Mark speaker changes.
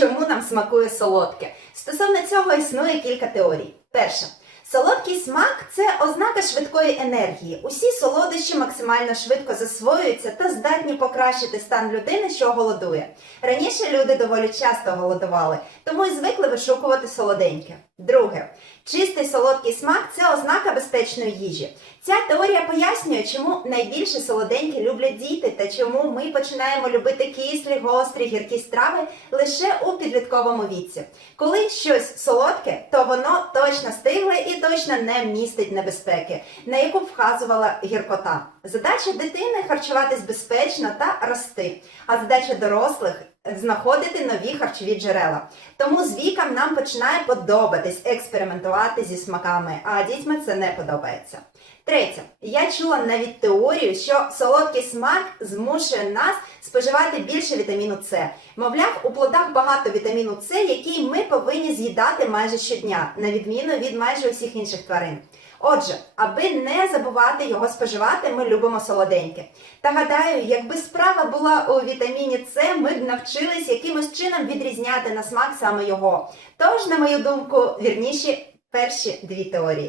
Speaker 1: чому нам смакує солодке. Стосовно цього існує кілька теорій. Перша. Солодкий смак це ознака швидкої енергії. Усі солодощі максимально швидко засвоюються та здатні покращити стан людини, що голодує. Раніше люди доволі часто голодували, тому і звикли вишукувати солоденьке. Друге, чистий солодкий смак це ознака безпечної їжі. Ця теорія пояснює, чому найбільше солоденьке люблять діти та чому ми починаємо любити кислі, гострі, гіркі страви лише у підлітковому віці. Коли щось солодке, то воно точно стигле і точно не містить небезпеки, на яку вказувала гіркота. Задача дитини харчуватись безпечно та рости, а задача дорослих знаходити нові харчові джерела. Тому з віком нам починає подобатись експериментувати зі смаками, а дітьми це не подобається. Третє, я чула навіть теорію, що солодкий смак змушує нас споживати більше вітаміну С. Мовляв, у плодах багато вітаміну С, який ми повинні з'їдати майже щодня, на відміну від майже усіх інших тварин. Отже, аби не забувати його споживати, ми любимо солоденьке. Та гадаю, якби справа була у вітаміні С, ми б навчились якимось чином відрізняти на смак саме його. Тож, на мою думку, вірніші перші дві теорії.